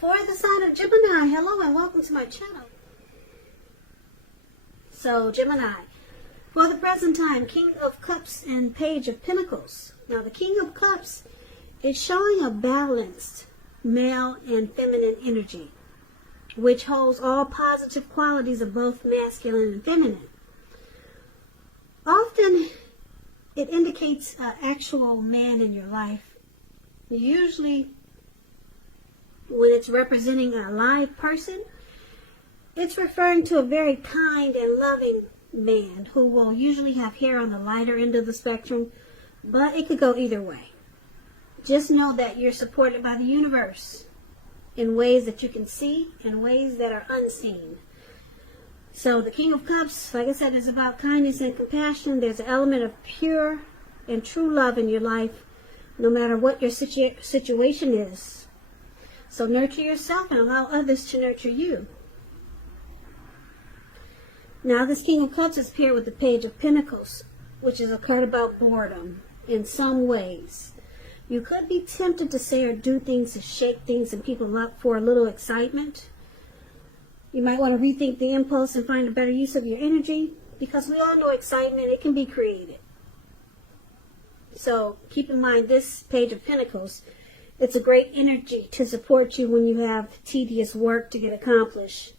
For the sign of Gemini, hello and welcome to my channel. So, Gemini, for the present time, King of Cups and Page of Pentacles. Now, the King of Cups is showing a balanced male and feminine energy, which holds all positive qualities of both masculine and feminine. Often, it indicates an actual man in your life. Usually, when it's representing a live person, it's referring to a very kind and loving man who will usually have hair on the lighter end of the spectrum, but it could go either way. Just know that you're supported by the universe in ways that you can see and ways that are unseen. So the King of Cups, like I said, is about kindness and compassion. There's an element of pure and true love in your life, no matter what your situation is. So nurture yourself and allow others to nurture you. Now this King of Cups is paired with the Page of Pentacles, which is a card about boredom in some ways. You could be tempted to say or do things to shake things and people up for a little excitement. You might want to rethink the impulse and find a better use of your energy, because we all know excitement, it can be created. So keep in mind this Page of Pentacles, it's a great energy to support you when you have tedious work to get accomplished.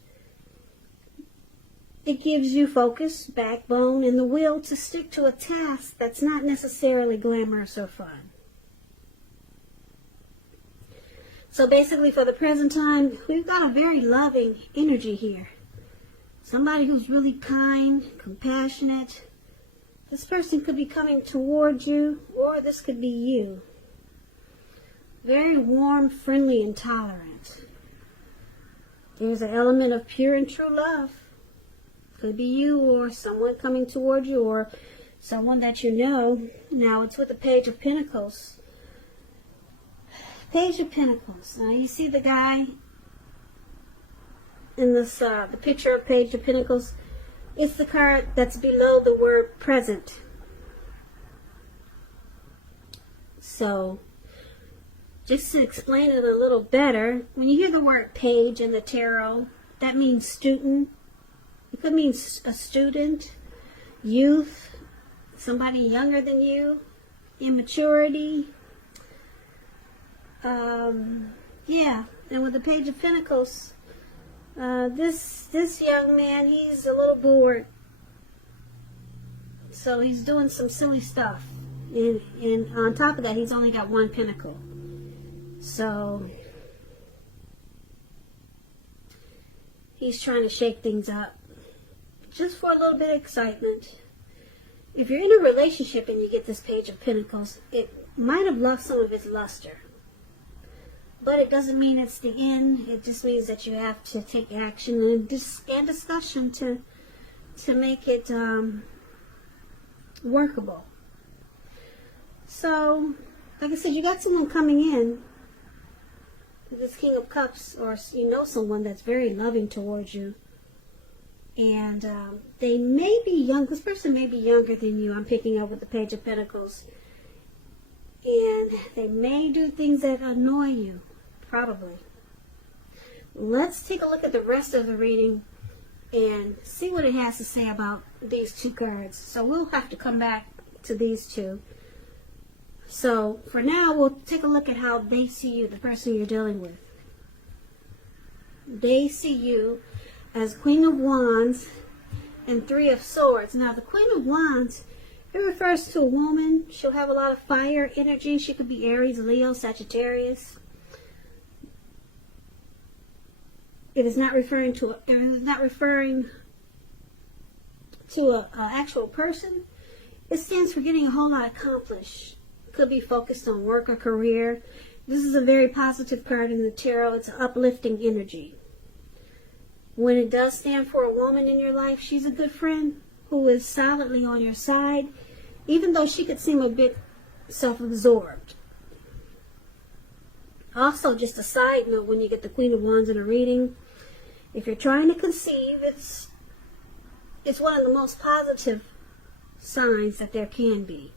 It gives you focus, backbone, and the will to stick to a task that's not necessarily glamorous or fun. So basically for the present time, we've got a very loving energy here. Somebody who's really kind, compassionate. This person could be coming toward you, or this could be you. Very warm, friendly, and tolerant. There's an element of pure and true love. Could be you or someone coming toward you or someone that you know. Now it's with the Page of Pentacles. Page of Pentacles. Now you see the guy in this, the picture of Page of Pentacles. It's the card that's below the word present. So, just to explain it a little better, when you hear the word page in the tarot, that means student. It could mean a student, youth, somebody younger than you, immaturity. Yeah, and with the Page of Pentacles, this young man, he's a little bored. So he's doing some silly stuff. And on top of that, he's only got one pentacle. So he's trying to shake things up just for a little bit of excitement. If you're in a relationship and you get this Page of Pentacles, it might have lost some of its luster. But it doesn't mean it's the end. It just means that you have to take action and discussion to make it workable. So, like I said, you got someone coming in, this King of Cups, or you know someone that's very loving towards you. And they may be young. This person may be younger than you. I'm picking up with the Page of Pentacles. And they may do things that annoy you. Probably. Let's take a look at the rest of the reading and see what it has to say about these two cards. So we'll have to come back to these two. So for now, we'll take a look at how they see you, the person you're dealing with. They see you as Queen of Wands and Three of Swords. Now the Queen of Wands, it refers to a woman. She'll have a lot of fire energy. She could be Aries, Leo, Sagittarius. It is not referring to an actual person. It stands for getting a whole lot accomplished. Could be focused on work or career. This is a very positive card in the tarot. It's an uplifting energy. When it does stand for a woman in your life, she's a good friend who is solidly on your side, even though she could seem a bit self-absorbed. Also, just a side note, when you get the Queen of Wands in a reading, if you're trying to conceive, it's one of the most positive signs that there can be.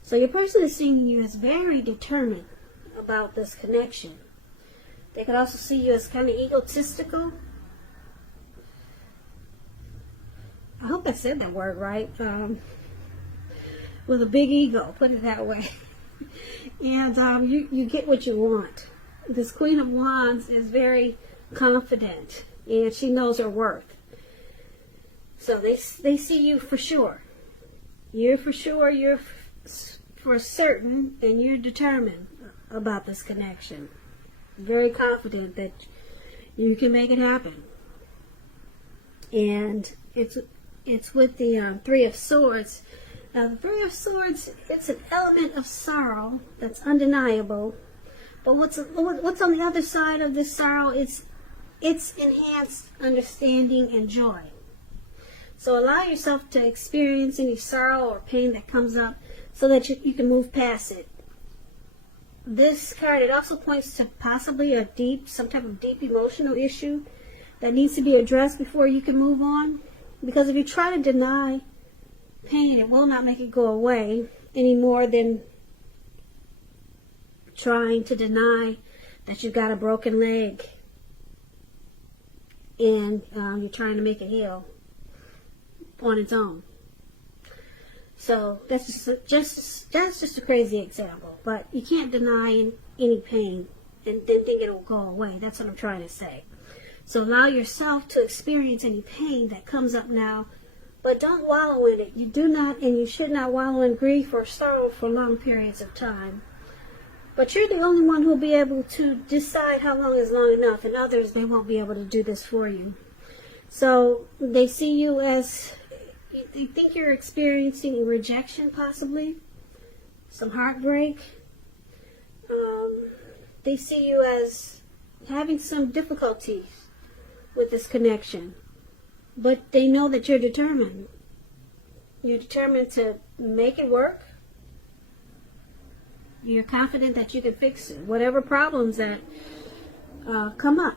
So your person is seeing you as very determined about this connection. They could also see you as kind of egotistical. I hope I said that word right. With a big ego, put it that way. And you get what you want. This Queen of Wands is very confident, and she knows her worth. So they see you for sure. You're for sure, you're for certain, and you're determined about this connection. Very confident that you can make it happen. And it's with the Three of Swords. Now, the Three of Swords, it's an element of sorrow that's undeniable. But what's on the other side of this sorrow? It's enhanced understanding and joy. So allow yourself to experience any sorrow or pain that comes up so that you can move past it. This card, it also points to possibly some type of deep emotional issue that needs to be addressed before you can move on. Because if you try to deny pain, it will not make it go away any more than trying to deny that you've got a broken leg and you're trying to make it heal on its own. So that's just a crazy example, but you can't deny any pain and then think it'll go away. That's what I'm trying to say. So allow yourself to experience any pain that comes up now, but don't wallow in it. You do not and you should not wallow in grief or sorrow for long periods of time. But you're the only one who will be able to decide how long is long enough, and others, they won't be able to do this for you. So they see you as, they think you're experiencing rejection possibly, some heartbreak. They see you as having some difficulties with this connection. But they know that you're determined. You're determined to make it work. You're confident that you can fix whatever problems that come up.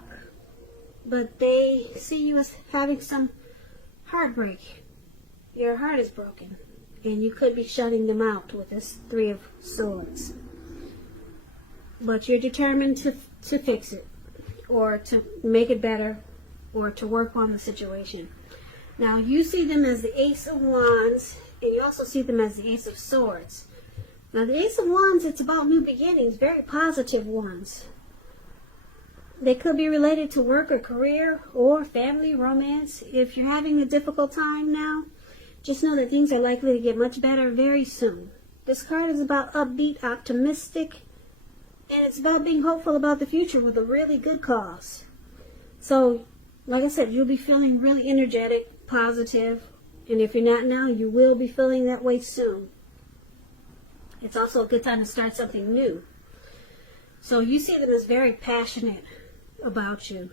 But they see you as having some heartbreak. Your heart is broken. And you could be shutting them out with this Three of Swords. But you're determined to fix it. Or to make it better. Or to work on the situation. Now you see them as the Ace of Wands. And you also see them as the Ace of Swords. Now the Ace of Wands, it's about new beginnings. Very positive ones. They could be related to work or career or family, romance. If you're having a difficult time now, just know that things are likely to get much better very soon. This card is about upbeat, optimistic, and it's about being hopeful about the future with a really good cause. So, like I said, you'll be feeling really energetic, positive, and if you're not now, you will be feeling that way soon. It's also a good time to start something new. So you see them as very passionate about you.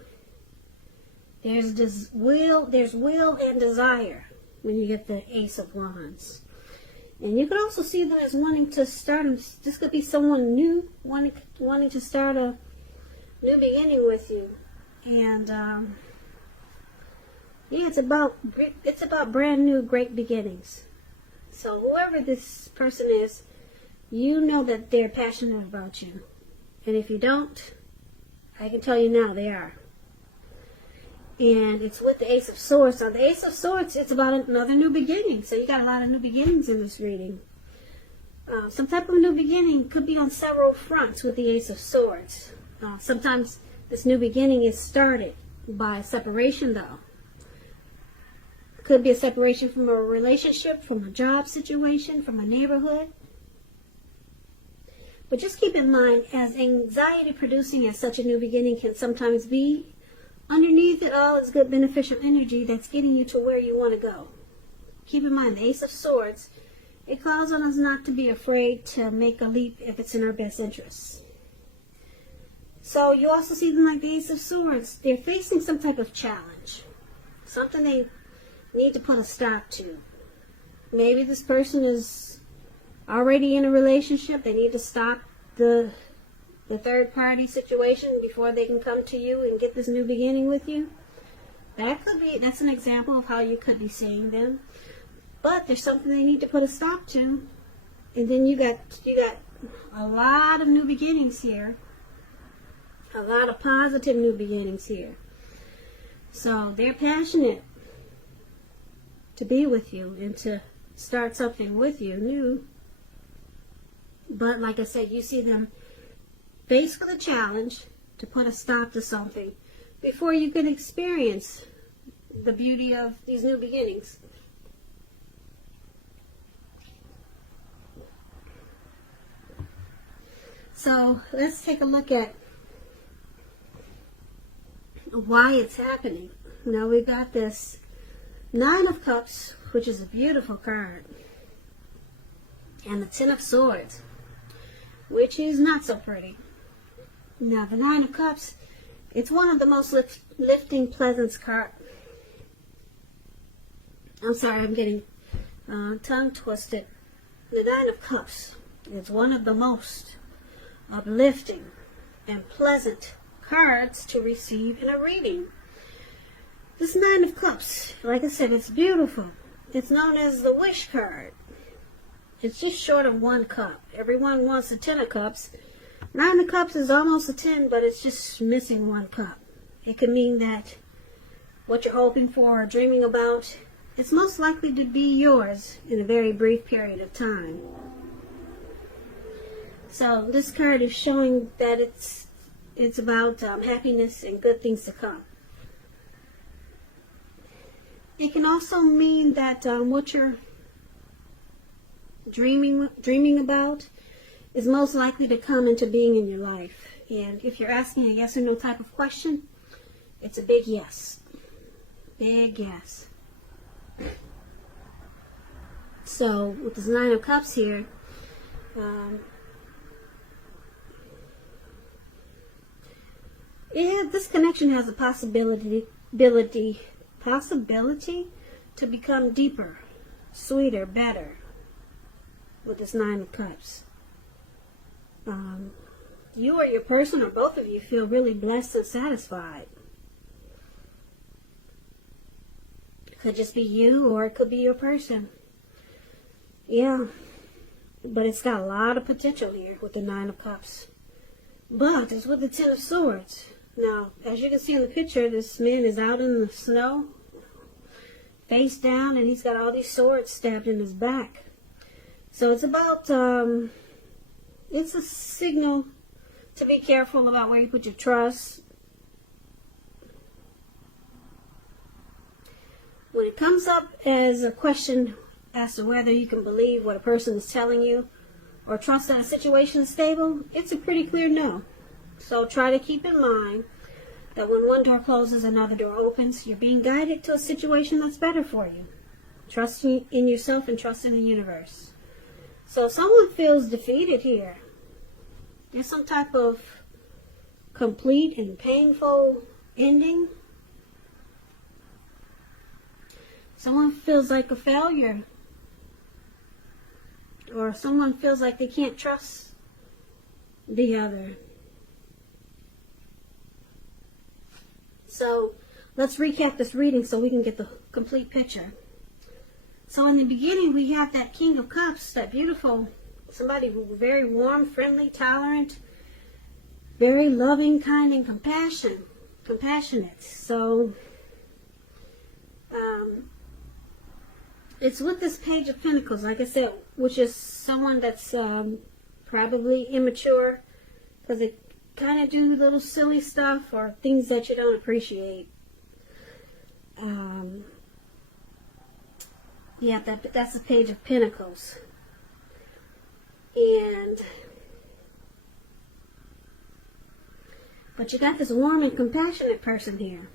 There's will and desire when you get the Ace of Wands. And you could also see them as wanting to start, this could be someone new, wanting to start a new beginning with you. And yeah, it's about brand new, great beginnings. So whoever this person is, you know that they're passionate about you. And if you don't, I can tell you now they are. And it's with the Ace of Swords. Now the Ace of Swords, it's about another new beginning. So you got a lot of new beginnings in this reading. Some type of new beginning could be on several fronts with the Ace of Swords. Sometimes this new beginning is started by separation though. It could be a separation from a relationship, from a job situation, from a neighborhood. But just keep in mind, as anxiety producing as such a new beginning can sometimes be, underneath it all is good beneficial energy that's getting you to where you want to go. Keep in mind, the Ace of Swords, it calls on us not to be afraid to make a leap if it's in our best interests. So you also see them like the Ace of Swords. They're facing some type of challenge. Something they need to put a stop to. Maybe this person is already in a relationship. They need to stop the third party situation before they can come to you and get this new beginning with you. That's an example of how you could be seeing them. But there's something they need to put a stop to. And then you got a lot of new beginnings here. A lot of positive new beginnings here. So they're passionate to be with you and to start something with you new. But like I said, you see them faced with a challenge to put a stop to something before you can experience the beauty of these new beginnings. So let's take a look at why it's happening. Now we've got this Nine of Cups, which is a beautiful card, and the Ten of Swords, which is not so pretty. Now the Nine of Cups, it's one of the most lifting, pleasant cards. I'm sorry, I'm getting tongue twisted. The Nine of Cups is one of the most uplifting and pleasant cards to receive in a reading. This Nine of Cups, like I said, it's beautiful. It's known as the Wish card. It's just short of 1 cup. Everyone wants a 10 of Cups. Nine of Cups is almost a 10, but it's just missing 1 cup. It could mean that what you're hoping for or dreaming about, it's most likely to be yours in a very brief period of time. So this card is showing that it's about happiness and good things to come. It can also mean that what you're dreaming about is most likely to come into being in your life. And if you're asking a yes or no type of question, it's a big yes. Big yes. So with this Nine of Cups here, this connection has a possibility to become deeper, sweeter, better with this Nine of Cups. You or your person or both of you feel really blessed and satisfied. It could just be you or it could be your person. Yeah, but it's got a lot of potential here with the Nine of Cups. But it's with the Ten of Swords. Now, as you can see in the picture, this man is out in the snow, face down, and he's got all these swords stabbed in his back. So it's about, it's a signal to be careful about where you put your trust. When it comes up as a question as to whether you can believe what a person is telling you or trust that a situation is stable, it's a pretty clear no. So try to keep in mind that when one door closes, another door opens. You're being guided to a situation that's better for you. Trusting in yourself and trust in the universe. So someone feels defeated here. There's some type of complete and painful ending. Someone feels like a failure. Or someone feels like they can't trust the other. So let's recap this reading so we can get the complete picture. So in the beginning we have that King of Cups, that beautiful, somebody very warm, friendly, tolerant, very loving, kind, and compassionate. So it's with this Page of Pentacles, like I said, which is someone that's probably immature because they kind of do little silly stuff or things that you don't appreciate. Yeah, that's the Page of Pentacles. But you got this warm and compassionate person here.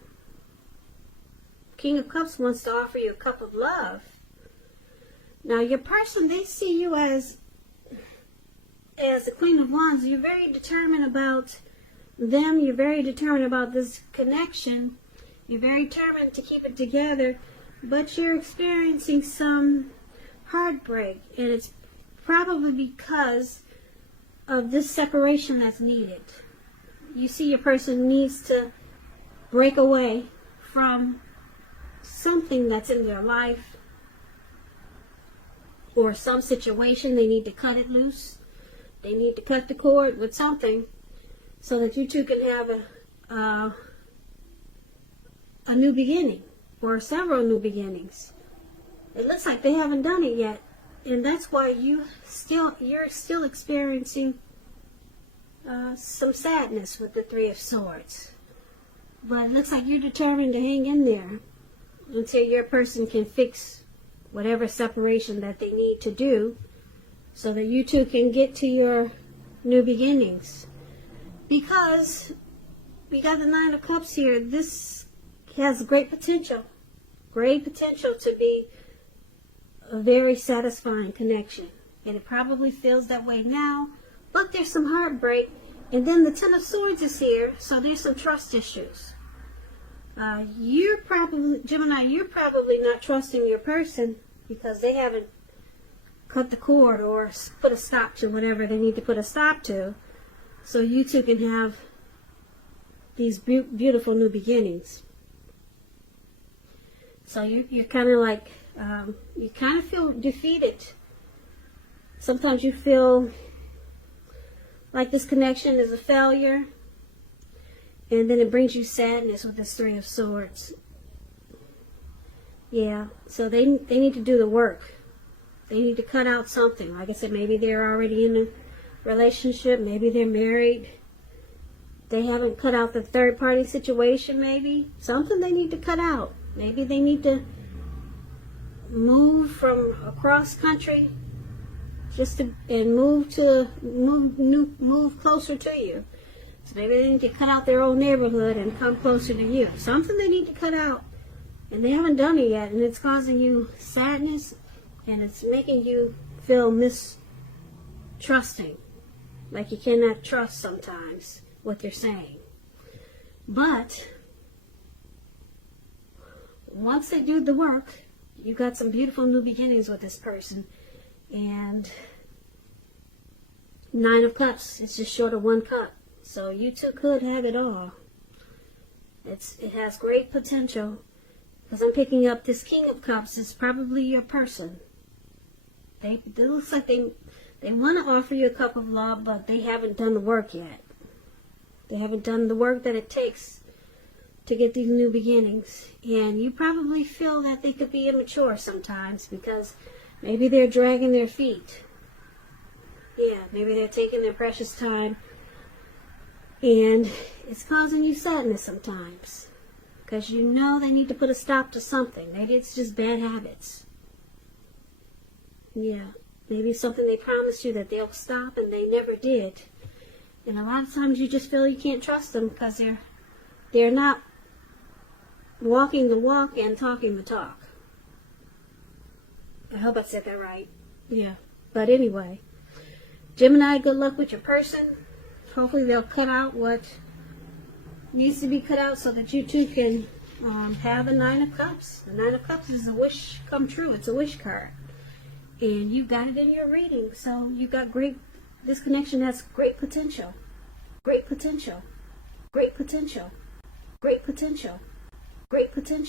King of Cups wants to offer you a cup of love. Now your person, they see you as the Queen of Wands. You're very determined about them. You're very determined about this connection. You're very determined to keep it together. But you're experiencing some heartbreak. And it's probably because of this separation that's needed. You see your person needs to break away from something that's in their life or some situation. They need to cut it loose. They need to cut the cord with something. so that you two can have a new beginning, or several new beginnings. It looks like they haven't done it yet, and that's why you're still experiencing some sadness with the Three of Swords. But it looks like you're determined to hang in there until your person can fix whatever separation that they need to do, so that you two can get to your new beginnings. Because we got the Nine of Cups here. This has great potential to be a very satisfying connection. And it probably feels that way now, but there's some heartbreak. And then the Ten of Swords is here, so there's some trust issues. Gemini, you're probably not trusting your person because they haven't cut the cord or put a stop to whatever they need to put a stop to, so you two can have these beautiful new beginnings. So you're kind of like, you kind of feel defeated. Sometimes you feel like this connection is a failure, and then it brings you sadness with this Three of Swords. Yeah, so they need to do the work. They need to cut out something. Like I said, maybe they're already in a relationship. Maybe they're married. They haven't cut out the third party situation, maybe. Something they need to cut out. Maybe they need to move from across country and move closer to you. So maybe they need to cut out their own neighborhood and come closer to you. Something they need to cut out, and they haven't done it yet, and it's causing you sadness, and it's making you feel mistrusting, like you cannot trust sometimes what they're saying. But once they do the work, you got some beautiful new beginnings with this person. And Nine of Cups, it's just short of one cup. So you two could have it all. It has great potential, because I'm picking up this King of Cups. It's probably your person. It looks like they want to offer you a cup of love, but they haven't done the work yet. They haven't done the work that it takes to get these new beginnings. And you probably feel that they could be immature sometimes, because maybe they're dragging their feet. Yeah, maybe they're taking their precious time, and it's causing you sadness sometimes, because you know they need to put a stop to something. Maybe it's just bad habits. Yeah, maybe it's something they promised you that they'll stop and they never did. And a lot of times you just feel you can't trust them because they're not walking the walk and talking the talk. I hope I said that right. Yeah. But anyway, Gemini, good luck with your person. Hopefully they'll cut out what needs to be cut out so that you two can have the Nine of Cups. The Nine of Cups is a wish come true. It's a wish card. And you got it in your reading. So you got this connection has great potential. Great potential. Great potential. Great potential. Great potential.